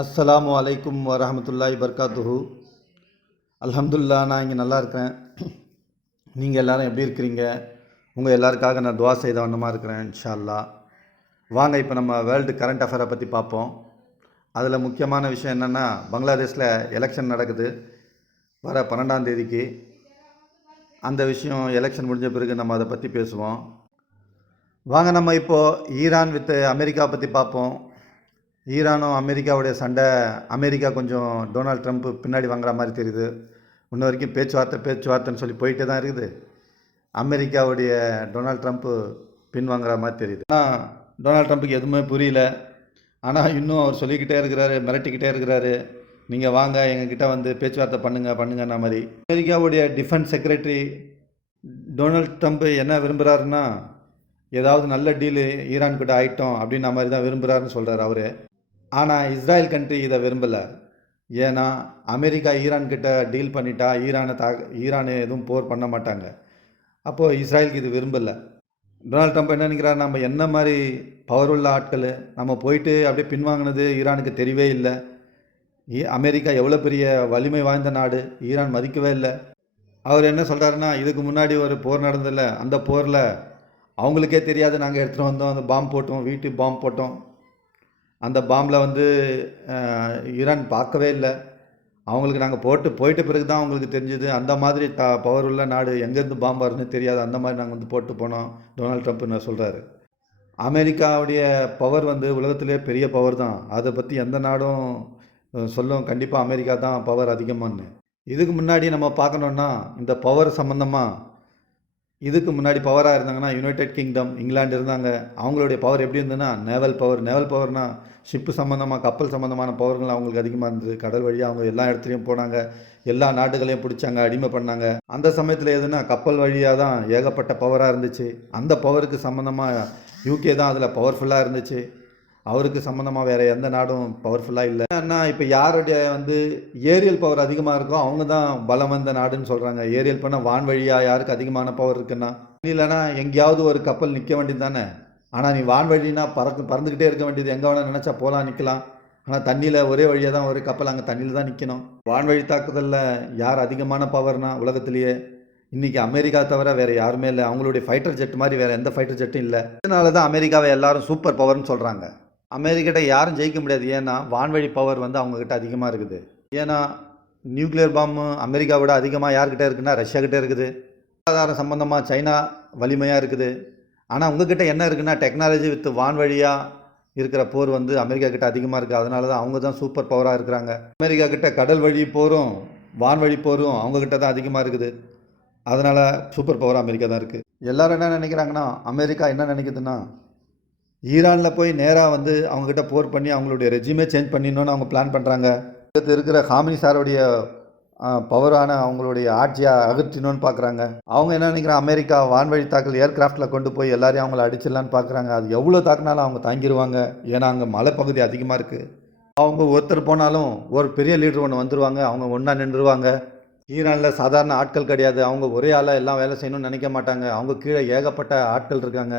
அஸ்லாம் அலைக்கும் வரமத்துல்லாய் பர்காத்துஹு அலமதுல்லா நான் இங்கே நல்லா இருக்கிறேன். நீங்கள் எல்லோரும் எப்படி இருக்கிறீங்க? உங்கள் எல்லாருக்காக நான் துவா செய்த வண்ணமாக இருக்கிறேன் இன்ஷா அல்லாஹ் வாங்க இப்போ நம்ம வேர்ல்டு கரண்ட் அஃபேரை பற்றி பார்ப்போம். அதில் முக்கியமான விஷயம் என்னென்னா பங்களாதேஷில் எலெக்ஷன் நடக்குது. வர பன்னெண்டாம் தேதிக்கு. அந்த விஷயம் எலெக்ஷன் முடிஞ்ச பிறகு நம்ம அதை பற்றி பேசுவோம். வாங்க நம்ம இப்போது ஈரான் வித் அமெரிக்கா பற்றி பார்ப்போம். ஈரானும் அமெரிக்காவுடைய சண்டை அமெரிக்கா கொஞ்சம் டொனால்ட் ட்ரம்ப் பின்னாடி வாங்குற மாதிரி தெரியுது. இன்ன வரைக்கும் பேச்சுவார்த்தை பேச்சுவார்த்தைன்னு சொல்லி போயிட்டே தான் இருக்குது. அமெரிக்காவுடைய டொனால்ட் ட்ரம்ப்பு பின் வாங்குற மாதிரி தெரியுது. ஆனால் டொனால்ட் ட்ரம்ப்புக்கு எதுவுமே புரியல. ஆனால் இன்னும் அவர் சொல்லிக்கிட்டே இருக்கிறாரு மிரட்டிக்கிட்டே இருக்கிறாரு. நீங்கள் வாங்க எங்ககிட்ட வந்து பேச்சுவார்த்தை பண்ணுங்க பண்ணுங்கன்ன மாதிரி. அமெரிக்காவுடைய டிஃபென்ஸ் செக்ரட்டரி டொனால்ட் ட்ரம்ப் என்ன விரும்புகிறாருன்னா ஏதாவது நல்ல டீலு ஈரான் கிட்ட ஆயிட்டோம் அப்படின்ன மாதிரி தான் விரும்புகிறாருன்னு சொல்கிறார் அவர். ஆனால் இஸ்ரேல் கண்ட்ரி இதை விரும்பலை. ஏன்னா அமெரிக்கா ஈரான் கிட்ட டீல் பண்ணிட்டா ஈரானை தா ஈரானை எதுவும் போர் பண்ண மாட்டாங்க. அப்போது இஸ்ரேலுக்கு இது விரும்பலை. டொனால்ட் ட்ரம்ப் என்ன நினைக்கிறார்? நம்ம என்ன மாதிரி பவர் உள்ள ஆட்கள்? நம்ம போயிட்டு அப்படியே பின்வாங்கினது ஈரானுக்கு தெரியவே இல்லை. அமெரிக்கா எவ்வளோ பெரிய வலிமை வாய்ந்த நாடு? ஈரான் மதிக்கவே இல்லை. அவர் என்ன சொல்கிறாருன்னா இதுக்கு முன்னாடி ஒரு போர் நடந்ததில்ல அந்த போரில் அவங்களுக்கே தெரியாது. நாங்கள் எடுத்துகிட்டு வந்தோம் அந்த பாம்பு போட்டோம் வீட்டு பாம்பு போட்டோம். அந்த பாம்பில் வந்து ஈரான் பார்க்கவே இல்லை. அவங்களுக்கு நாங்கள் போட்டு போயிட்ட பிறகு தான் அவங்களுக்கு தெரிஞ்சுது. அந்த மாதிரி த பவர் உள்ள நாடு எங்கேருந்து பாம்பு வருதுன்னு தெரியாது. அந்த மாதிரி நாங்கள் வந்து போட்டு போனோம். டொனால்ட் ட்ரம்ப்னு சொல்கிறாரு அமெரிக்காவுடைய பவர் வந்து உலகத்திலே பெரிய பவர் தான். அதை பற்றி எந்த நாடும் சொல்லும். கண்டிப்பாக அமெரிக்கா தான் பவர் அதிகமானு இதுக்கு முன்னாடி நம்ம பார்க்கணுன்னா இந்த பவர் சம்மந்தமாக இதுக்கு முன்னாடி பவராக இருந்தாங்கன்னா யுனைடெட் கிங்டம் இங்கிலாந்து இருந்தாங்க. அவங்களுடைய பவர் எப்படி இருந்ததுன்னா நேவல் பவர் நேவல் பவர்னால் ஷிப்பு சம்மந்தமாக கப்பல் சம்மந்தமான பவர்கள் அவங்களுக்கு அதிகமாக இருந்தது. கடல் வழியாக அவங்க எல்லா இடத்துலையும் போனாங்க. எல்லா நாடுகளையும் பிடிச்சாங்க அடிமை பண்ணாங்க. அந்த சமயத்தில் எதுனா கப்பல் வழியாக தான் ஏகப்பட்ட பவராக இருந்துச்சு. அந்த பவருக்கு சம்மந்தமாக யூகே தான் அதில் பவர்ஃபுல்லாக இருந்துச்சு. அவருக்கு சம்மந்தமாக வேறு எந்த நாடும் பவர்ஃபுல்லாக இல்லை. ஏன்னா இப்போ யாருடைய வந்து ஏரியல் பவர் அதிகமாக இருக்கோ அவங்க தான் பலம் வந்த நாடுன்னு சொல்கிறாங்க ஏரியல் பண்ணால் வான் வழியாக யாருக்கு அதிகமான பவர் இருக்குன்னா? இல்லைன்னா எங்கேயாவது ஒரு கப்பல் நிற்க வேண்டியது தானே? ஆனால் நீ வான் வழினா பறக்கு பறந்துக்கிட்டே இருக்க வேண்டியது எங்கே வேணால் நினச்சா போகலாம் நிற்கலாம் ஆனால் தண்ணியில் ஒரே வழியாக தான் ஒரு கப்பல் அங்கே தண்ணியில் தான் நிற்கணும் வான்வழி தாக்குதலில் யார் அதிகமான பவர்னா உலகத்திலேயே. இன்றைக்கி அமெரிக்கா தவிர வேறு யாருமே இல்லை. அவங்களுடைய ஃபைட்டர் ஜெட் மாதிரி வேறு எந்த ஃபைட்டர் ஜெட்டும் இல்லை. இதனால தான் அமெரிக்காவை எல்லாரும் சூப்பர் பவர்னு சொல்கிறாங்க அமெரிக்கிட்ட யாரும் ஜெயிக்க முடியாது. ஏன்னா வான்வழி பவர் வந்து அவங்கக்கிட்ட அதிகமாக இருக்குது. ஏன்னா நியூக்ளியர் பாம்பு அமெரிக்காவோட அதிகமாக யார்கிட்ட இருக்குன்னா ரஷ்யா இருக்குது. பொருளாதார சம்மந்தமாக சைனா வலிமையாக இருக்குது. ஆனால் உங்ககிட்ட என்ன இருக்குன்னா டெக்னாலஜி வித் வான்வழியாக இருக்கிற போர் வந்து அமெரிக்கா கிட்ட அதிகமாக இருக்குது அதனால தான் அவங்க தான் சூப்பர் பவராக இருக்கிறாங்க. அமெரிக்கா கிட்ட கடல் வழி போரும் வான்வழி போரும் அவங்கக்கிட்ட தான் அதிகமாக இருக்குது. அதனால் சூப்பர் பவர் அமெரிக்கா தான் இருக்குது எல்லோரும் என்ன நினைக்கிறாங்கன்னா அமெரிக்கா என்ன நினைக்குதுன்னா ஈரானில் போய் நேராக வந்து அவங்கக்கிட்ட போர் பண்ணி அவங்களுடைய ரெஜிமே சேஞ்ச் பண்ணிடணும்னு அவங்க பிளான் பண்ணுறாங்க இருக்கிற ஹாமினி சாருடைய பவரான அவங்களுடைய ஆட்சியை அகற்றினோன்னு பார்க்குறாங்க. அவங்க என்ன நினைக்கிறாங்க? அமெரிக்கா வான்வழி தாக்கல் ஏர்கிராஃப்டில் கொண்டு போய் எல்லாரையும் அவங்கள அடிச்சிடலான்னு பார்க்குறாங்க. அது எவ்வளோ தாக்குனாலும் அவங்க தாங்கிடுவாங்க ஏன்னா அங்கே மலைப்பகுதி அதிகமாக இருக்குது அவங்க ஒருத்தர் போனாலும் ஒரு பெரிய லீடர் ஒன்று வந்துடுவாங்க அவங்க ஒன்றா நின்றுருவாங்க. ஈரானில் சாதாரண ஆட்கள் கிடையாது. அவங்க ஒரே ஆளாக எல்லாம் வேலை செய்யணும்னு நினைக்க மாட்டாங்க. அவங்க கீழே ஏகப்பட்ட ஆட்கள் இருக்காங்க.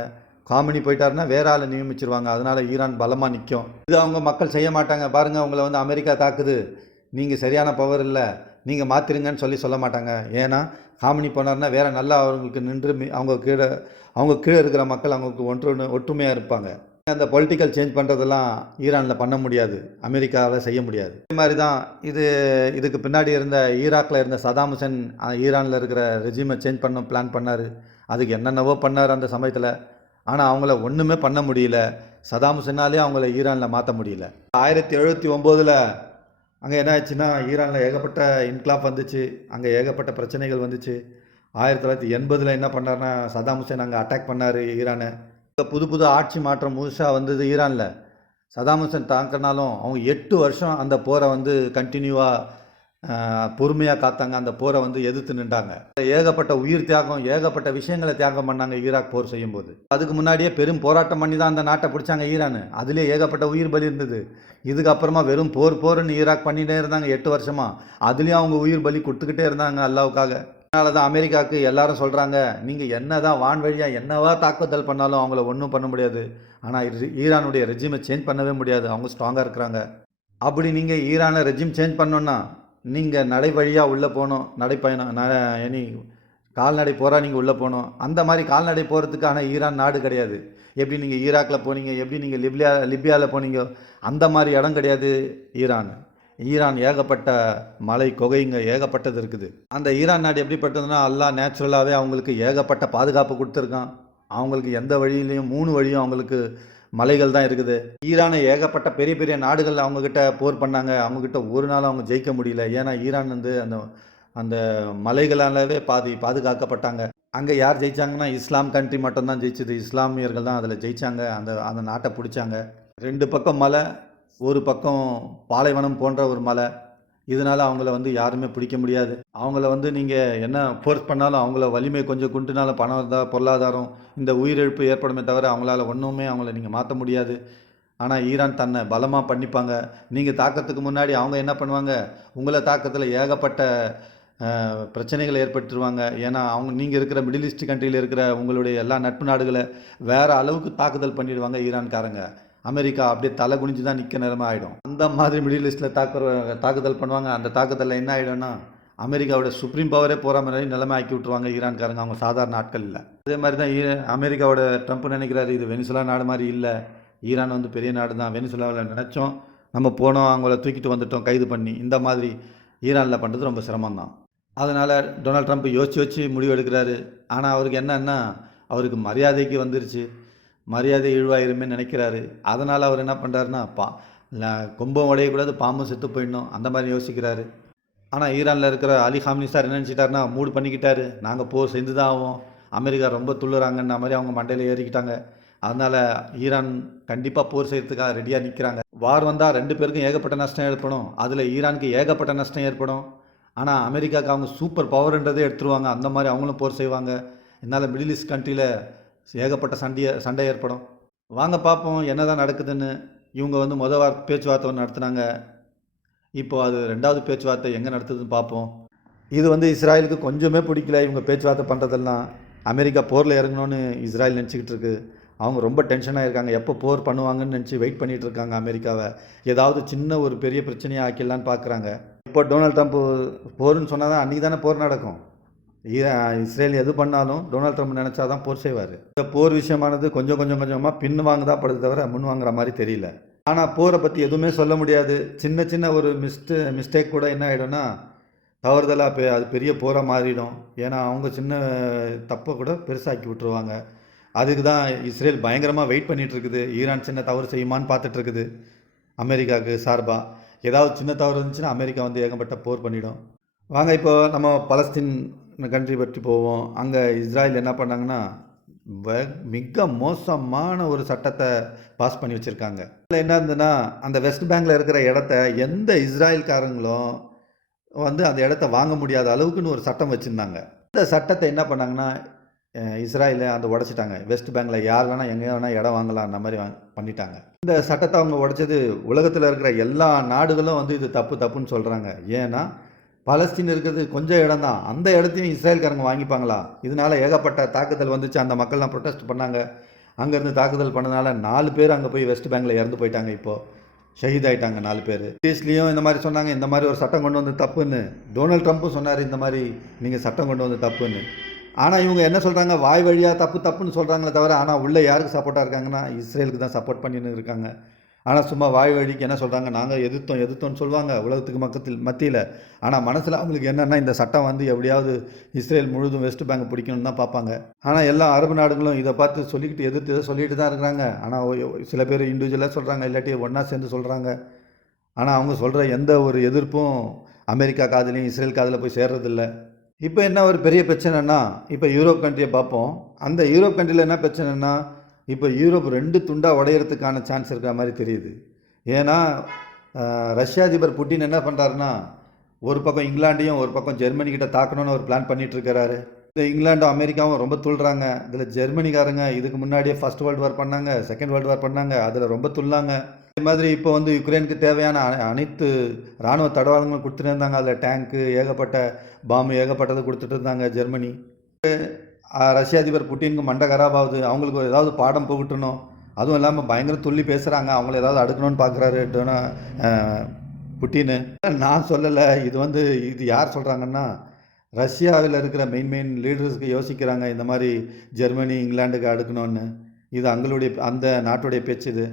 காமெடி போயிட்டாருன்னா வேற ஆளை நியமிச்சிருவாங்க. அதனால் ஈரான் பலமாக நிற்கும் இது அவங்க மக்கள் செய்ய மாட்டாங்க. பாருங்கள் அவங்கள வந்து அமெரிக்கா தாக்குது. நீங்கள் சரியான பவர் இல்லை. நீங்கள் மாற்றிருங்கன்னு சொல்லி சொல்ல மாட்டாங்க. ஏன்னா காமினி போனார்னா வேறு நல்லா அவங்களுக்கு நின்று அவங்க கீழே அவங்க கீழே இருக்கிற மக்கள் அவங்களுக்கு ஒன்று ஒற்றுமையாக இருப்பாங்க. அந்த பொலிட்டிக்கல் சேஞ்ச் பண்ணுறதெல்லாம் ஈரானில் பண்ண முடியாது. அமெரிக்காவில் செய்ய முடியாது. இதே மாதிரி தான் இது இதுக்கு பின்னாடி இருந்த ஈராக்கில் இருந்த சதாம் ஹுசேன் ஈரானில் இருக்கிற ரெஜிமை சேஞ்ச் பண்ண பிளான் பண்ணார். அதுக்கு என்னென்னவோ பண்ணார் அந்த சமயத்தில். ஆனால் அவங்கள ஒன்றுமே பண்ண முடியல. சதாம் ஹுசேனாலே அவங்கள ஈரானில் மாற்ற முடியல. ஆயிரத்தி எழுபத்தி ஒம்போதில் அங்கே என்ன ஆச்சுன்னா ஈரானில் ஏகப்பட்ட இன்க்லாப் வந்துச்சு. அங்கே ஏகப்பட்ட பிரச்சனைகள் வந்துச்சு. ஆயிரத்தி தொள்ளாயிரத்தி எண்பதில் என்ன பண்ணார்னா சதாம் ஹுசேன் அங்கே அட்டாக் பண்ணார் ஈரானை. இப்போ புது புது ஆட்சி மாற்றம் முழுசாக வந்தது ஈரானில். சதாம் ஹுசேன் தாங்கினாலும் அவங்க எட்டு வருஷம் அந்த போரை வந்து கண்டினியூவாக பொறுமையாக காத்தாங்க. அந்த போரை வந்து எதிர்த்து நின்றாங்க. ஏகப்பட்ட உயிர் தியாகம் ஏகப்பட்ட விஷயங்களை தியாகம் பண்ணாங்க ஈராக் போர் செய்யும்போது. அதுக்கு முன்னாடியே பெரும் போராட்டம் பண்ணி தான் அந்த நாட்டை பிடிச்சாங்க ஈரான். அதுலேயே ஏகப்பட்ட உயிர் பலி இருந்தது. இதுக்கப்புறமா வெறும் போர் போர்னு ஈராக் பண்ணிகிட்டே இருந்தாங்க எட்டு வருஷமாக அதுலேயும் அவங்க உயிர் பலி கொடுத்துக்கிட்டே இருந்தாங்க அல்லாவுக்காக. அதனால தான் அமெரிக்காவுக்கு எல்லாரும் சொல்கிறாங்க நீங்கள் என்ன தான் வான்வழியாக என்னவா தாக்குதல் பண்ணாலும் அவங்கள ஒன்றும் பண்ண முடியாது. ஆனால் ஈரானுடைய ரெஜிமை சேஞ்ச் பண்ணவே முடியாது. அவங்க ஸ்ட்ராங்காக இருக்கிறாங்க. அப்படி நீங்கள் ஈரானை ரெஜிம் சேஞ்ச் பண்ணோன்னா நீங்கள் நடை வழியாக உள்ளே போகணும். நடைப்பயணம் ந எனி கால்நடை போகிறா நீங்கள் உள்ளே போகணும். அந்த மாதிரி கால்நடை போகிறதுக்கான ஈரான் நாடு கிடையாது. எப்படி நீங்கள் ஈராக்கில் போனீங்க? எப்படி நீங்கள் லிபியா லிபியாவில் போனீங்க? அந்த மாதிரி இடம் கிடையாது ஈரான். ஈரான் ஏகப்பட்ட மலை குகைங்க ஏகப்பட்டது இருக்குது. அந்த ஈரான் நாடு எப்படிப்பட்டதுன்னா எல்லாம் நேச்சுரலாகவே அவங்களுக்கு ஏகப்பட்ட பாதுகாப்பு கொடுத்துருக்கான். அவங்களுக்கு எந்த வழியிலையும் மூணு வழியும் அவங்களுக்கு மலைகள் தான் இருக்குது. ஈரானை ஏகப்பட்ட பெரிய பெரிய நாடுகள் அவங்கக்கிட்ட போர் பண்ணாங்க. அவங்கக்கிட்ட ஒரு நாள் அவங்க ஜெயிக்க முடியல. ஏன்னா ஈரான் வந்து அந்த அந்த மலைகளாலவே பாதி பாதுகாக்கப்பட்டாங்க. அங்கே யார் ஜெயிச்சாங்கன்னா இஸ்லாம் கண்ட்ரி மட்டும்தான் ஜெயிச்சது. இஸ்லாமியர்கள் தான் அதில் ஜெயிச்சாங்க. அந்த அந்த நாட்டை பிடிச்சாங்க. ரெண்டு பக்கம் மலை ஒரு பக்கம் பாலைவனம் போன்ற ஒரு மலை. இதனால் அவங்கள வந்து யாருமே பிடிக்க முடியாது. அவங்கள வந்து நீங்கள் என்ன ஃபோர்ஸ் பண்ணாலும் அவங்கள வலிமை கொஞ்சம் குண்டுனாலும் பணம் இருந்தால் பொருளாதாரம் இந்த உயிரிழப்பு ஏற்படுமே தவிர அவங்களால ஒன்றுமே அவங்கள நீங்கள் மாற்ற முடியாது. ஆனால் ஈரான் தன்னை பலமாக பண்ணிப்பாங்க. நீங்கள் தாக்கத்துக்கு முன்னாடி அவங்க என்ன பண்ணுவாங்க? உங்களை தாக்கத்தில் ஏகப்பட்ட பிரச்சனைகள் ஏற்பட்டுருவாங்க. ஏன்னா அவங்க நீங்கள் இருக்கிற மிடில் ஈஸ்ட் கண்ட்ரியில் இருக்கிற உங்களுடைய எல்லா நட்பு நாடுகளை வேறு அளவுக்கு தாக்குதல் பண்ணிடுவாங்க ஈரான்காரங்க. அமெரிக்கா அப்படியே தலை குனிஞ்சு தான் நிற்க நேரமாக ஆகிடும் அந்த மாதிரி மிடில் ஈஸ்டில் தாக்குற தாக்குதல் பண்ணுவாங்க. அந்த தாக்குதலில் என்ன ஆகிடும்னா அமெரிக்காவோட சுப்ரீம் பவரே போகிற மாதிரி நிலைமை ஆக்கி விட்ருவாங்க ஈரான்காரங்க. அவங்க சாதாரண ஆட்கள் இல்லை. அதே மாதிரி தான் அமெரிக்காவோட ட்ரம்ப் நினைக்கிறாரு இது வெனிசுலா நாடு மாதிரி இல்லை. ஈரான் வந்து பெரிய நாடு தான். வெனிசுலாவில் நினச்சோம். நம்ம போனோம் அவங்கள தூக்கிட்டு வந்துட்டோம் கைது பண்ணி. இந்த மாதிரி ஈரானில் பண்ணுறது ரொம்ப சிரமம் தான் அதனால் டொனால்ட் ட்ரம்ப் யோசிச்சு யோசிச்சு முடிவு எடுக்கிறாரு. ஆனால் அவருக்கு என்னன்னா அவருக்கு மரியாதைக்கு வந்துருச்சு. மரியாதை இழிவாயிருமே நினைக்கிறாரு. அதனால் அவர் என்ன பண்ணுறாருன்னா பா கும்பம் கொம்பம் உடையக்கூடாது பாம்பும் செத்து போயிடணும். அந்த மாதிரி யோசிக்கிறாரு. ஆனால் ஈரானில் இருக்கிற அலி ஹாமினி சார் என்ன நினச்சிட்டாருன்னா மூடு பண்ணிக்கிட்டாரு. நாங்கள் போர் செஞ்சு தான் ஆகும் அமெரிக்கா ரொம்ப துள்ளுறாங்கன்ற மாதிரி அவங்க மண்டையில் ஏறிக்கிட்டாங்க. அதனால் ஈரான் கண்டிப்பாக போர் செய்கிறதுக்காக ரெடியாக நிற்கிறாங்க வார் வந்தால் ரெண்டு பேருக்கும் ஏகப்பட்ட நஷ்டம் ஏற்படும். அதில் ஈரானுக்கு ஏகப்பட்ட நஷ்டம் ஏற்படும். ஆனால் அமெரிக்காவுக்கு அவங்க சூப்பர் பவர்ன்றதே எடுத்துருவாங்க. அந்த மாதிரி அவங்களும் போர் செய்வாங்க. இதனால் மிடில் ஈஸ்ட் கண்ட்ரியில் ஏகப்பட்ட சண்டையை சண்டை ஏற்படும். வாங்க பார்ப்போம் என்ன தான் நடக்குதுன்னு. இவங்க வந்து மொதல் வார் பேச்சுவார்த்தை ஒன்று நடத்துனாங்க. இப்போது அது ரெண்டாவது பேச்சுவார்த்தை எங்கே நடத்துதுன்னு பார்ப்போம் இது வந்து இஸ்ராயலுக்கு கொஞ்சமே பிடிக்கல இவங்க பேச்சுவார்த்தை பண்ணுறதெல்லாம் அமெரிக்கா போரில் இறங்கணும்னு இஸ்ராயல் நினச்சிக்கிட்டு இருக்கு. அவங்க ரொம்ப டென்ஷனாக இருக்காங்க எப்போ போர் பண்ணுவாங்கன்னு நினச்சி வெயிட் பண்ணிகிட்டு இருக்காங்க அமெரிக்காவை. ஏதாவது சின்ன ஒரு பெரிய பிரச்சனையை ஆக்கிடலான்னு பார்க்குறாங்க இப்போ டொனால்ட் ட்ரம்ப் போர்னு சொன்னால் தான் அன்றைக்கி தானே போர் நடக்கும். இஸ்ரேல் எது பண்ணாலும் டொனால்ட் ட்ரம்ப் நினச்சா தான் போர் செய்வார். இந்த போர் விஷயமானது கொஞ்சம் கொஞ்சம் கொஞ்சமாக பின் வாங்க தான் படுது தவிர முன் வாங்குற மாதிரி தெரியல. ஆனால் போரை பற்றி எதுவுமே சொல்ல முடியாது. சின்ன சின்ன ஒரு மிஸ்டே மிஸ்டேக் கூட என்ன ஆகிடும்னா தவறுதலாக பெ அது பெரிய போராக மாறிடும். ஏன்னா அவங்க சின்ன தப்பை கூட பெருசாக்கி விட்டுருவாங்க. அதுக்கு தான் இஸ்ரேல் பயங்கரமாக வெயிட் பண்ணிகிட்ருக்குது ஈரான் சின்ன தவறு செய்யுமான்னு பார்த்துட்ருக்குது அமெரிக்காவுக்கு சார்பாக ஏதாவது சின்ன தவறு இருந்துச்சுன்னா அமெரிக்கா வந்து ஏகப்பட்ட போர் பண்ணிடும். வாங்க இப்போ நம்ம பலஸ்தீன் கண்ட்ரி பற்றி போவோம். அங்கே இஸ்ராயல் என்ன பண்ணாங்கன்னா வ- மிக மோசமான ஒரு சட்டத்தை பாஸ் பண்ணி வச்சுருக்காங்க. இதில் என்ன இருந்ததுன்னா அந்த வெஸ்ட் பேங்கில் இருக்கிற இடத்த எந்த இஸ்ராயல்காரங்களும் வந்து அந்த இடத்த வாங்க முடியாத அளவுக்குன்னு ஒரு சட்டம் வச்சுருந்தாங்க. இந்த சட்டத்தை என்ன பண்ணாங்கன்னா அஹ், இஸ்ராயலை அந்த உடைச்சிட்டாங்க. வெஸ்ட் பேங்கில் யார் வேணால் எங்கே வேணால் இடம் வாங்கலாம் அந்த மாதிரி வாங்க பண்ணிட்டாங்க. இந்த சட்டத்தை அவங்க உடைச்சது உலகத்தில் இருக்கிற எல்லா நாடுகளும் வந்து இது தப்பு தப்புன்னு சொல்கிறாங்க ஏன்னா பலஸ்தீன் இருக்கிறது கொஞ்சம் இடம் தான் அந்த இடத்தையும் இஸ்ரேல்காரங்க வாங்கிப்பாங்களா? இதனால ஏகப்பட்ட தாக்குதல் வந்துச்சு. அந்த மக்கள்லாம் ப்ரொட்டஸ்ட் பண்ணாங்க. அங்கேருந்து தாக்குதல் பண்ணனால நாலு பேர் அங்கே போய் வெஸ்ட் பேங்கில் இறந்து போயிட்டாங்க இப்போது ஷஹீத் ஆயிட்டாங்க நாலு பேர். இங்கிலீஷ்லேயும் இந்த மாதிரி சொன்னாங்க. இந்த மாதிரி ஒரு சட்டம் கொண்டு வந்து தப்புன்னு. டொனால்ட் ட்ரம்ப்பும் சொன்னார் இந்த மாதிரி நீங்கள் சட்டம் கொண்டு வந்து தப்புன்னு. ஆனால் இவங்க என்ன சொல்கிறாங்க வாய் வழியாக தப்பு தப்புன்னு சொல்கிறாங்களே தவிர ஆனால் உள்ளே யாருக்கு சப்போர்ட்டாக இருக்காங்கன்னா இஸ்ரேலுக்கு தான் சப்போர்ட் பண்ணின்னு இருக்காங்க. ஆனால் சும்மா வாய் வழிக்கு என்ன சொல்கிறாங்க நாங்கள் எதிர்த்தோம் எதிர்த்தோம்னு சொல்லுவாங்க உலகத்துக்கு மக்கத்தில் மத்தியில். ஆனால் மனசில் அவங்களுக்கு என்னென்னா இந்த சட்டம் வந்து எப்படியாவது இஸ்ரேல் முழுதும் வெஸ்ட் பேங்க் பிடிக்கணும்னு தான் பார்ப்பாங்க. ஆனால் எல்லா அரபு நாடுகளும் இதை பார்த்து சொல்லிக்கிட்டு எதிர்த்து இதை சொல்லிட்டு தான் இருக்கிறாங்க. ஆனால் சில பேர் இண்டிவிஜுவலாக சொல்கிறாங்க இல்லாட்டி ஒன்றா சேர்ந்து சொல்கிறாங்க ஆனால் அவங்க சொல்கிற எந்த ஒரு எதிர்ப்பும் அமெரிக்கா காதலையும் இஸ்ரேல் காதில் போய் சேர்றதில்ல. இப்போ என்ன ஒரு பெரிய பிரச்சனைனா இப்போ யூரோப் கண்ட்ரியை பார்ப்போம். அந்த யூரோப் கண்ட்ரியில் என்ன பிரச்சனைனா இப்போ யூரோப் ரெண்டு துண்டாக உடையிறதுக்கான சான்ஸ் இருக்கிற மாதிரி தெரியுது. ஏன்னா ரஷ்யா ரஷ்ய அதிபர் புட்டின் என்ன பண்ணுறாருன்னா ஒரு பக்கம் இங்கிலாண்டையும் ஒரு பக்கம் ஜெர்மனிக்கிட்ட தாக்கணும்னு ஒரு பிளான் பண்ணிட்டு இருக்கிறாரு. இந்த இங்கிலாண்டும் அமெரிக்காவும் ரொம்ப துள்ளுறாங்க. இதில் ஜெர்மனிக்காரங்க இதுக்கு முன்னாடியே ஃபர்ஸ்ட் வேர்ல்டு வார் பண்ணாங்க செகண்ட் வேர்ல்டு வார் பண்ணாங்க அதில் ரொம்ப துள்ளாங்க. அதே மாதிரி இப்போ வந்து யுக்ரைனுக்கு தேவையான அனை- அனைத்து இராணுவ தடவாளங்களும் கொடுத்துட்டு இருந்தாங்க. அதில் டேங்க்கு ஏகப்பட்ட பாம்பு ஏகப்பட்டது கொடுத்துட்டு இருந்தாங்க ஜெர்மனி. ரஷ்ய அதிபர் புட்டினுக்கு மண்டை கராபாவது அவங்களுக்கு ஏதாவது பாடம் புகட்டணும். அதுவும் இல்லாமல் பயங்கர துள்ளி பேசுகிறாங்க அவங்கள ஏதாவது அடுக்கணும்னு பார்க்குறாரு டொனா புட்டின்னு நான் சொல்லலை இது வந்து இது யார் சொல்கிறாங்கன்னா ரஷ்யாவில் இருக்கிற மெயின் மெயின் லீடர்ஸ்க்கு யோசிக்கிறாங்க இந்த மாதிரி ஜெர்மனி இங்கிலாண்டுக்கு அடுக்கணும்னு. இது அவங்களுடைய அந்த நாட்டுடைய பேச்சு இது.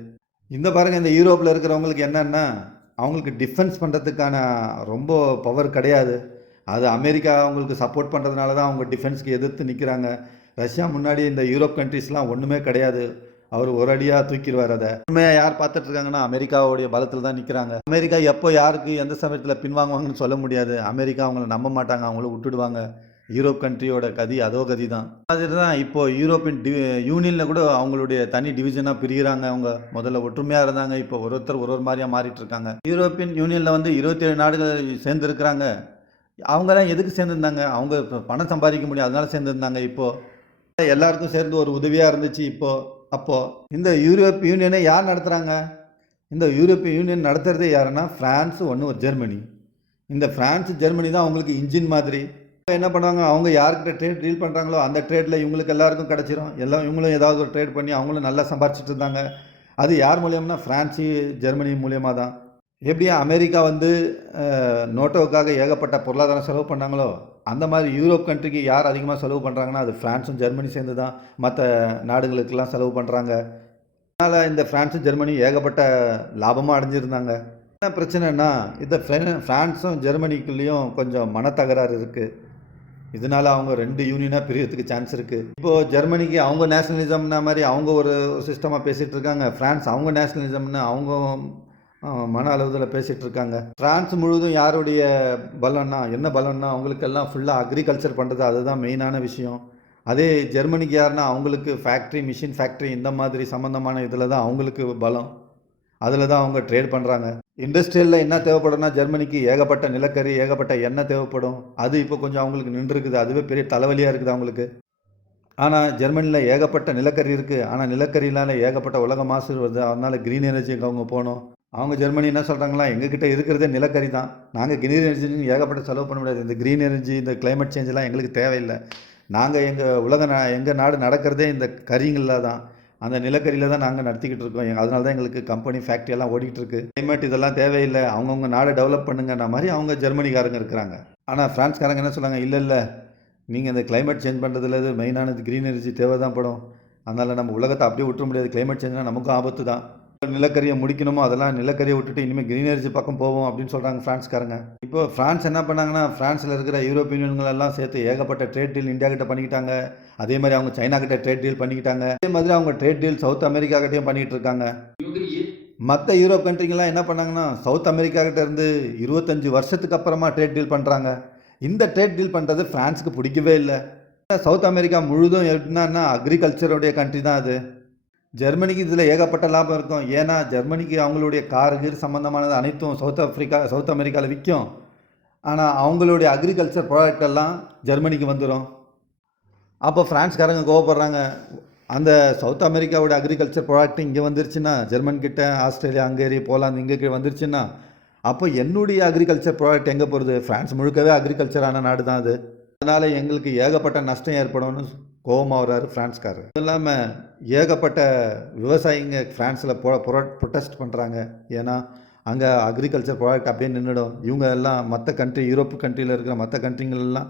இந்த பாருங்க இந்த யூரோப்பில் இருக்கிறவங்களுக்கு என்னென்னா அவங்களுக்கு டிஃபென்ஸ் பண்ணுறதுக்கான ரொம்ப பவர் கிடையாது. அது அமெரிக்கா அவங்களுக்கு சப்போர்ட் பண்ணுறதுனால தான் அவங்க டிஃபென்ஸ்க்கு எதிர்த்து நிற்கிறாங்க ரஷ்யா முன்னாடி இந்த யூரோப் கண்ட்ரீஸ்லாம் ஒன்றுமே கிடையாது. அவர் ஒரு அடியாக தூக்கிடுவார் அதை. உண்மையாக யார் பார்த்துட்டு இருக்காங்கன்னா அமெரிக்காவுடைய பலத்தில் தான் நிற்கிறாங்க அமெரிக்கா எப்போ யாருக்கு எந்த சமயத்தில் பின்வாங்குவாங்கன்னு சொல்ல முடியாது. அமெரிக்கா அவங்கள நம்ப மாட்டாங்க. அவங்கள விட்டுடுவாங்க. யூரோப் கண்ட்ரியோட கதி அதோ கதி தான் அதுதான் இப்போ யூரோப்பியன் டி யூனியனில் கூட அவங்களுடைய தனி டிவிஷனாக பிரிகிறாங்க அவங்க. முதல்ல ஒற்றுமையாக இருந்தாங்க. இப்போ ஒரு ஒருத்தர் ஒரு ஒரு மாதிரியாக மாறிட்டு இருக்காங்க. யூரோப்பியன் யூனியனில் வந்து இருபத்தேழு நாடுகள் சேர்ந்துருக்கிறாங்க. அவங்கெல்லாம் எதுக்கு சேர்ந்துருந்தாங்க? அவங்க இப்போ பணம் சம்பாதிக்க முடியும் அதனால சேர்ந்துருந்தாங்க இப்போது எல்லாருக்கும் சேர்ந்து ஒரு உதவியாக இருந்துச்சு இப்போது அப்போது இந்த யூரோப் யூனியனை யார் நடத்துகிறாங்க இந்த யூரோப்பிய யூனியன் நடத்துகிறதே யாருன்னா ஃப்ரான்ஸ் ஒன்று ஒரு ஜெர்மனி. இந்த ஃப்ரான்ஸ் ஜெர்மனி தான் அவங்களுக்கு இன்ஜின் மாதிரி. என்ன பண்ணுவாங்க? அவங்க யார்கிட்ட ட்ரேட் டீல் பண்ணுறாங்களோ அந்த ட்ரேடில் இவங்களுக்கு எல்லாருக்கும் கிடச்சிரும். எல்லாம் இவங்களும் ஏதாவது ஒரு ட்ரேட் பண்ணி அவங்களும் நல்லா சம்பாரிச்சிட்டு இருந்தாங்க. அது யார் மூலியம்னா ஃப்ரான்ஸு ஜெர்மனி மூலியமாக தான். எப்படியா அமெரிக்கா வந்து நோட்டோவுக்காக ஏகப்பட்ட பொருளாதாரம் செலவு பண்ணாங்களோ அந்த மாதிரி யூரோப் கண்ட்ரிக்கு யார் அதிகமாக செலவு பண்ணுறாங்கன்னா அது ஃப்ரான்ஸும் ஜெர்மனி சேர்ந்து தான் மற்ற நாடுகளுக்கெல்லாம் செலவு பண்ணுறாங்க அதனால் இந்த ஃப்ரான்ஸும் ஜெர்மனியும் ஏகப்பட்ட லாபமாக அடைஞ்சிருந்தாங்க. என்ன பிரச்சனைனா இந்த ஃப்ரான்ஸும் ஜெர்மனிக்குள்ளேயும் கொஞ்சம் மனத்தகராறு இருக்குது இதனால அவங்க ரெண்டு யூனியனாக பிரியறதுக்கு சான்ஸ் இருக்குது இப்போது ஜெர்மனிக்கு அவங்க நேஷனலிசம்னா மாதிரி அவங்க ஒரு சிஸ்டமாக பேசிகிட்டு இருக்காங்க. ஃப்ரான்ஸ் அவங்க நேஷனலிசம்னு அவங்க மன அளவில் பேசிகிட்டு இருக்காங்க ஃப்ரான்ஸ் முழுவதும் யாருடைய பலம்னா என்ன பலம்னா அவங்களுக்கெல்லாம் ஃபுல்லாக அக்ரிகல்ச்சர் பண்ணுறது அதுதான் மெயினான விஷயம். அதே ஜெர்மனிக்கு யாருன்னா அவங்களுக்கு ஃபேக்ட்ரி மிஷின் ஃபேக்ட்ரி இந்த மாதிரி சம்மந்தமான இதில் தான் அவங்களுக்கு பலம். அதில் தான் அவங்க ட்ரேட் பண்ணுறாங்க இண்டஸ்ட்ரியலில் என்ன தேவைப்படும்னா ஜெர்மனிக்கு ஏகப்பட்ட நிலக்கரி ஏகப்பட்ட எண்ணெய் தேவைப்படும். அது இப்போ கொஞ்சம் அவங்களுக்கு நின்றுருக்குது. அதுவே பெரிய தலைவலியாக இருக்குது அவங்களுக்கு. ஆனால் ஜெர்மனியில் ஏகப்பட்ட நிலக்கரி இருக்குது ஆனால் நிலக்கரியினால் ஏகப்பட்ட உலக மாசு வருது. அதனால் க்ரீன் எனர்ஜிக்கு அவங்க போகணும். அவங்க ஜெர்மனி என்ன சொல்கிறாங்களா எங்ககிட்ட இருக்கிறதே நிலக்கரி தான். நாங்கள் கிரீன் எனர்ஜின்னு ஏகப்பட்ட செலவு பண்ண முடியாது. இந்த க்ரீன் எனர்ஜி இந்த கிளைமேட் சேஞ்செல்லாம் எங்களுக்கு தேவையில்லை. நாங்கள் எங்கள் உலக நா எங்கள் நாடு நடக்கிறதே இந்த கரிங்களில் தான். அந்த நிலக்கரியில் தான் நாங்கள் நடத்திக்கிட்டு இருக்கோம். எங்கள் அதனால தான் எங்களுக்கு கம்பெனி ஃபேக்ட்ரி எல்லாம் ஓடிக்கிட்டு இருக்கு. கிளைமேட் இதெல்லாம் தேவையில்லை. அவங்கவுங்க நாடை டெவலப் பண்ணுங்கன்ற மாதிரி அவங்க ஜெர்மனிக்காரங்க இருக்கிறாங்க. ஆனால் ஃப்ரான்ஸ்காரங்க என்ன சொல்கிறாங்க இல்லை இல்லை. நீங்கள் இந்த கிளைமேட் சேஞ்ச் பண்ணுறதுல இது மெயினானது க்ரீன் எனர்ஜி தேவை தான் படும். அதனால் நம்ம உலகத்தை அப்படியே விட்டுற முடியாது. கிளைமேட் சேஞ்ச்னால் நமக்கும் ஆபத்து தான். நிலக்கரியை முடிக்கணுமோ அதெல்லாம் நிலக்கரியை விட்டுட்டு இனிமேல் கிரீன் எனர்ஜி பக்கம் போவோம் அப்படின்னு சொல்கிறாங்க ஃப்ரான்ஸ்காரங்க. இப்போ ஃப்ரான்ஸ் என்ன பண்ணாங்கன்னா ஃப்ரான்ஸில் இருக்கிற யூரோப்பியன் எல்லாம் சேர்த்து ஏகப்பட்ட ட்ரேட் டீல் இந்தியா கிட்ட பண்ணிக்கிட்டாங்க. அதே மாதிரி அவங்க சைனா கிட்ட ட்ரேட் டீல் பண்ணிக்கிட்டாங்க. அதே மாதிரி அவங்க ட்ரேட் டீல் சவுத் அமெரிக்கா கிட்டயும் பண்ணிட்டு இருக்காங்க. மற்ற யூரோப் கண்ட்ரிங்கெல்லாம் என்ன பண்ணாங்கன்னா சவுத் அமெரிக்கா கிட்ட இருந்து இருபத்தஞ்சு வருஷத்துக்கு அப்புறமா ட்ரேட் டீல் பண்ணுறாங்க இந்த ட்ரேட் டீல் பண்ணுறது ஃப்ரான்ஸுக்கு பிடிக்கவே இல்லை. சவுத் அமெரிக்கா முழுதும் எப்படின்னா அக்ரிகல்ச்சருடைய கண்ட்ரி தான் அது. ஜெர்மனிக்கு இதில் ஏகப்பட்ட லாபம் இருக்கும். ஏன்னா ஜெர்மனிக்கு அவங்களுடைய கார் கீர் சம்மந்தமானது அனைத்தும் சவுத் ஆஃப்ரிக்கா சவுத் அமெரிக்காவில் விற்கும். ஆனால் அவங்களுடைய அக்ரிகல்ச்சர் ப்ராடக்ட் எல்லாம் ஜெர்மனிக்கு வந்துடும் அப்போ ஃப்ரான்ஸ்காரங்க கோவப்படுறாங்க. அந்த சவுத் அமெரிக்காவோட அக்ரிகல்ச்சர் ப்ராடக்ட் இங்கே வந்துருச்சுன்னா ஜெர்மன்கிட்ட ஆஸ்திரேலியா ஹங்கேரி போலாந்து இங்கே வந்துருச்சுன்னா அப்போ என்னுடைய அக்ரிகல்ச்சர் ப்ராடக்ட் எங்கே போகிறது? ஃப்ரான்ஸ் முழுக்கவே அக்ரிகல்ச்சரான நாடு தான் அது. அதனால் எங்களுக்கு ஏகப்பட்ட நஷ்டம் ஏற்படும்னு கோவமாக வர்றாரு ஃப்ரான்ஸ்காரர் அதுவும் இல்லாமல் ஏகப்பட்ட விவசாயிங்க ஃப்ரான்ஸில் பொ ப்ரொட்டஸ்ட் பண்ணுறாங்க ஏன்னா அங்கே அக்ரிகல்ச்சர் ப்ராடக்ட் அப்படியே நின்றுடும் இவங்க எல்லாம் மற்ற கண்ட்ரி யூரோப் கண்ட்ரியில் இருக்கிற மற்ற கண்ட்ரிங்கள் எல்லாம்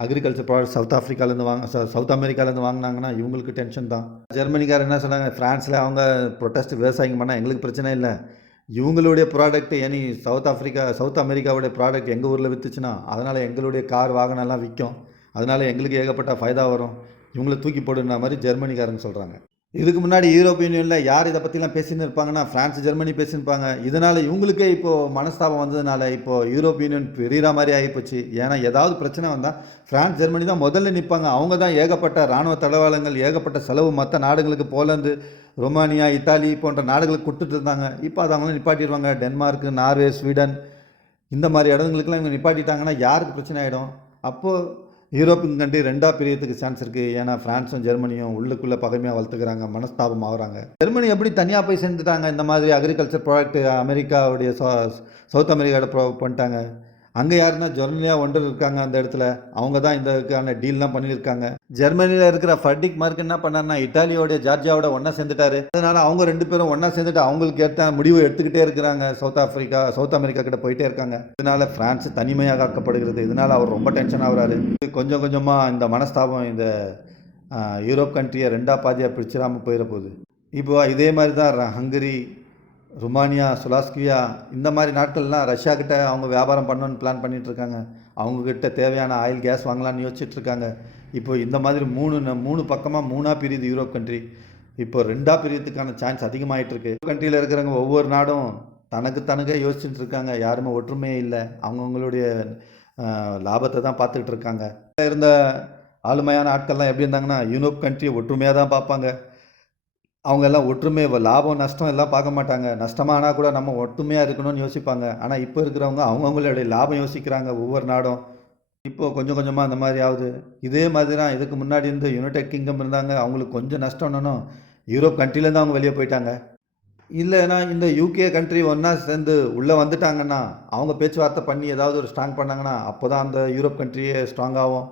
அக்ரிகல்ச்சர் ப்ராடக்ட் சவுத் ஆஃப்ரிக்காலேருந்து வாங்க சவுத் அமெரிக்காலேருந்து வாங்கினாங்கன்னா இவங்களுக்கு டென்ஷன் தான். ஜெர்மனிக்கார் என்ன சொன்னாங்க ஃப்ரான்ஸில் அவங்க ப்ரொட்டஸ்ட் விவசாயிங்க பண்ணால் எங்களுக்கு பிரச்சனை இல்லை. இவங்களுடைய product any south Africa south அமெரிக்காவுடைய ப்ராடக்ட் எங்கள் ஊரில் விற்றுச்சுன்னா அதனால் எங்களுடைய கார் வாகனம் எல்லாம் விற்கும் அதனால் எங்களுக்கு ஏகப்பட்ட ஃபைதா வரும். இவங்கள தூக்கி போடுன மாதிரி ஜெர்மனிக்காரங்க சொல்கிறாங்க இதுக்கு முன்னாடி யூரோப் யூனியனில் யார் இதை பற்றிலாம் பேசின்னு இருப்பாங்கன்னா ஃப்ரான்ஸ் ஜெர்மனி பேசியிருப்பாங்க. இதனால் இவங்களுக்கே இப்போது மனஸ்தாபம் வந்ததுனால இப்போது யூரோப் யூனியன் பெரியற மாதிரி ஆகிப்போச்சு ஏன்னா ஏதாவது பிரச்சனை வந்தால் ஃப்ரான்ஸ் ஜெர்மனி தான் முதல்ல நிற்பாங்க அவங்க தான் ஏகப்பட்ட இராணுவ தளவாளங்கள் ஏகப்பட்ட செலவு மற்ற நாடுகளுக்கு போலந்து ரொமானியா இத்தாலி போன்ற நாடுகளுக்கு கொடுத்துட்டு இருந்தாங்க. இப்போ அதை அவங்களும் நிப்பாட்டிடுவாங்க. டென்மார்க்கு நார்வே ஸ்வீடன் இந்த மாதிரி இடங்களுக்கெல்லாம் இவங்க நிப்பாட்டிட்டாங்கன்னா யாருக்கு பிரச்சனை ஆகிடும் அப்போது யூரோப்பியன் கண்ட்ரி ரெண்டாக பிரியத்துக்கு சான்ஸ் இருக்குது ஏன்னா ஃப்ரான்ஸும் ஜெர்மனியும் உள்ளுக்குள்ளே பகைமையாக வளர்த்துக்கிறாங்க மனஸ்தாபம் ஆகுறாங்க. ஜெர்மனி எப்படி தனியாக போய் சேர்ந்துட்டாங்க? இந்த மாதிரி அக்ரிகல்ச்சர் ப்ராடக்ட் அமெரிக்காவுடைய சவுத் அமெரிக்காவோட ப்ரோ பண்ணிட்டாங்க. அங்கே யாருன்னா ஜெர்மனியா ஒன்றர் இருக்காங்க அந்த இடத்துல. அவங்க தான் இந்த இதுக்கான டீல்லாம் பண்ணியிருக்காங்க. ஜெர்மனியில் இருக்கிற ஃபர்டிக் மார்க் என்ன பண்ணாருன்னா இட்டாலியோட ஜார்ஜியாவோட ஒன்றா சேர்ந்துட்டாரு. அதனால அவங்க ரெண்டு பேரும் ஒன்றா சேர்ந்துட்டு அவங்களுக்கு ஏற்ற முடிவு எடுத்துக்கிட்டே இருக்கிறாங்க. சவுத் ஆஃப்ரிக்கா சவுத் அமெரிக்கா கிட்ட போயிட்டே இருக்காங்க. இதனால பிரான்ஸ் தனிமையாக ஆக்கப்படுகிறது. இதனால அவர் ரொம்ப டென்ஷன் ஆகுறாரு. கொஞ்சம் கொஞ்சமாக இந்த மனஸ்தாபம் இந்த யூரோப் கண்ட்ரியை ரெண்டா பாதியாக பிரிச்சிடாமல் போயிட போகுது. இப்போ இதே மாதிரி தான் ர- ஹங்கரி ருமானியா சுலாஸ்கியா இந்த மாதிரி நாட்கள்லாம் ரஷ்யா கிட்ட அவங்க வியாபாரம் பண்ணணும்னு பிளான் பண்ணிகிட்ருக்காங்க அவங்கக்கிட்ட தேவையான ஆயில் கேஸ் வாங்கலாம்னு யோசிச்சுட்ருக்காங்க இப்போ இந்த மாதிரி மூணு மூணு பக்கமாக மூணாக பிரியுது யூரோப் கண்ட்ரி இப்போ ரெண்டாக பிரியத்துக்கான சான்ஸ் அதிகமாயிட்டு இருக்கு. கண்ட்ரியில் இருக்கிறவங்க ஒவ்வொரு நாடும் தனக்கு தனக்கே யோசிச்சுட்டு இருக்காங்க. யாருமே ஒற்றுமையே இல்லை. அவங்கவுங்களுடைய லாபத்தை தான் பார்த்துக்கிட்டு இருக்காங்க. இருந்த ஆளுமையான ஆட்கள்லாம் எப்படி இருந்தாங்கன்னா யூரோப் கண்ட்ரியை ஒற்றுமையாக தான் பார்ப்பாங்க. அவங்க எல்லாம் ஒற்றுமை லாபம் நஷ்டம் எல்லாம் பார்க்க மாட்டாங்க. நஷ்டமானால் கூட நம்ம ஒற்றுமையாக இருக்கணும்னு யோசிப்பாங்க. ஆனால் இப்போ இருக்கிறவங்க அவங்கவுங்களுடைய லாபம் யோசிக்கிறாங்க ஒவ்வொரு நாடும். இப்போது கொஞ்சம் கொஞ்சமாக அந்த மாதிரி ஆகுது. இதே மாதிரி தான் இதுக்கு முன்னாடி இருந்து யுனைடெட் கிங்டம் இருந்தாங்க. அவங்களுக்கு கொஞ்சம் நஷ்டம்னாலும் யூரோப் கண்ட்ரிலேருந்து அவங்க வெளியே போயிட்டாங்க. இல்லைன்னா இந்த யூகே கண்ட்ரி ஒன்றா சேர்ந்து உள்ளே வந்துட்டாங்கன்னா அவங்க பேச்சுவார்த்தை பண்ணி ஏதாவது ஒரு ஸ்ட்ராங் பண்ணாங்கன்னா அப்போ தான் அந்த யூரோப் கண்ட்ரியே ஸ்ட்ராங் ஆகும்.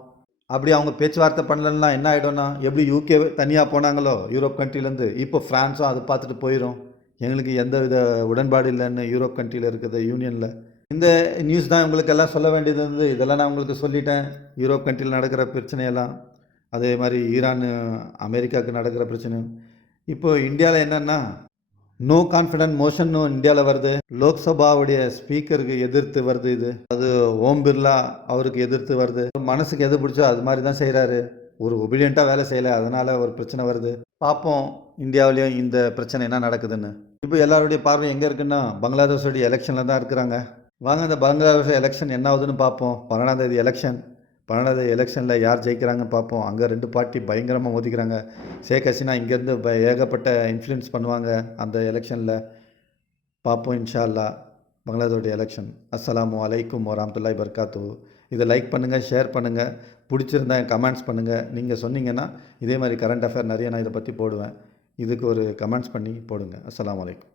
அப்படி அவங்க பேச்சுவார்த்தை பண்ணலன்னா என்ன ஆகிடும்னா எப்படி யூகே தனியாக போனாங்களோ யூரோப் கண்ட்ரிலேருந்து இப்போ ஃப்ரான்ஸும் அது பார்த்துட்டு போயிடும் எங்களுக்கு எந்த வித உடன்பாடு இல்லைன்னு யூரோப் கண்ட்ரியில் இருக்குது யூனியனில் இந்த நியூஸ் தான் உங்களுக்கு எல்லாம் சொல்ல வேண்டியது இருந்து இதெல்லாம் நான் உங்களுக்கு சொல்லிட்டேன். யூரோப் கண்ட்ரியில் நடக்கிற பிரச்சனையெல்லாம். அதே மாதிரி ஈரான் அமெரிக்காவுக்கு நடக்கிற பிரச்சனை. இப்போது இந்தியாவில் என்னென்னா நோ கான்ஃபிடன்ட் மோஷன்னு இந்தியாவில் வருது. லோக்சபாவுடைய ஸ்பீக்கருக்கு எதிர்த்து வருது இது. அது ஓம் பிர்லா அவருக்கு எதிர்த்து வருது. மனசுக்கு எது பிடிச்சோ அது மாதிரி தான் செய்கிறாரு ஒரு ஒபீடியண்ட்டாக வேலை செய்யலை. அதனால் ஒரு பிரச்சனை வருது. பார்ப்போம் இந்தியாவிலையும் இந்த பிரச்சனை என்ன நடக்குதுன்னு. இப்போ எல்லாருடைய பார்வை எங்கே இருக்குன்னா பங்களாதேஷோடைய எலெக்ஷனில் தான் இருக்கிறாங்க. வாங்க அந்த பங்களாதேஷ் எலெக்ஷன் என்ன ஆகுதுன்னு பார்ப்போம் பன்னெண்டாம் தேதி எலெக்ஷன் பன்னெண்டாவது எலெக்ஷனில் யார் ஜெயிக்கிறாங்கன்னு பார்ப்போம். அங்கே ரெண்டு பார்ட்டி பயங்கரமாக மோதிக்கிறாங்க. ஷேக் ஹசீனா இங்கேருந்து ப ஏகப்பட்ட இன்ஃப்ளூயன்ஸ் பண்ணுவாங்க அந்த எலெக்ஷனில். பார்ப்போம் இன்ஷா அல்லாஹ் பங்களாதேஷோடைய எலெக்ஷன். அஸ்ஸலாமு வலைக்கும் வரமத்துல்லாய் பர்காத்து இதை லைக் பண்ணுங்கள் ஷேர் பண்ணுங்கள் பிடிச்சிருந்தா கமெண்ட்ஸ் பண்ணுங்கள் நீங்கள் சொன்னீங்கன்னா இதே மாதிரி கரண்ட் அஃபேர் நிறைய நான் இதை பற்றி போடுவேன். இதுக்கு ஒரு கமெண்ட்ஸ் பண்ணி போடுங்க. அஸ்லாம் வலைக்கும்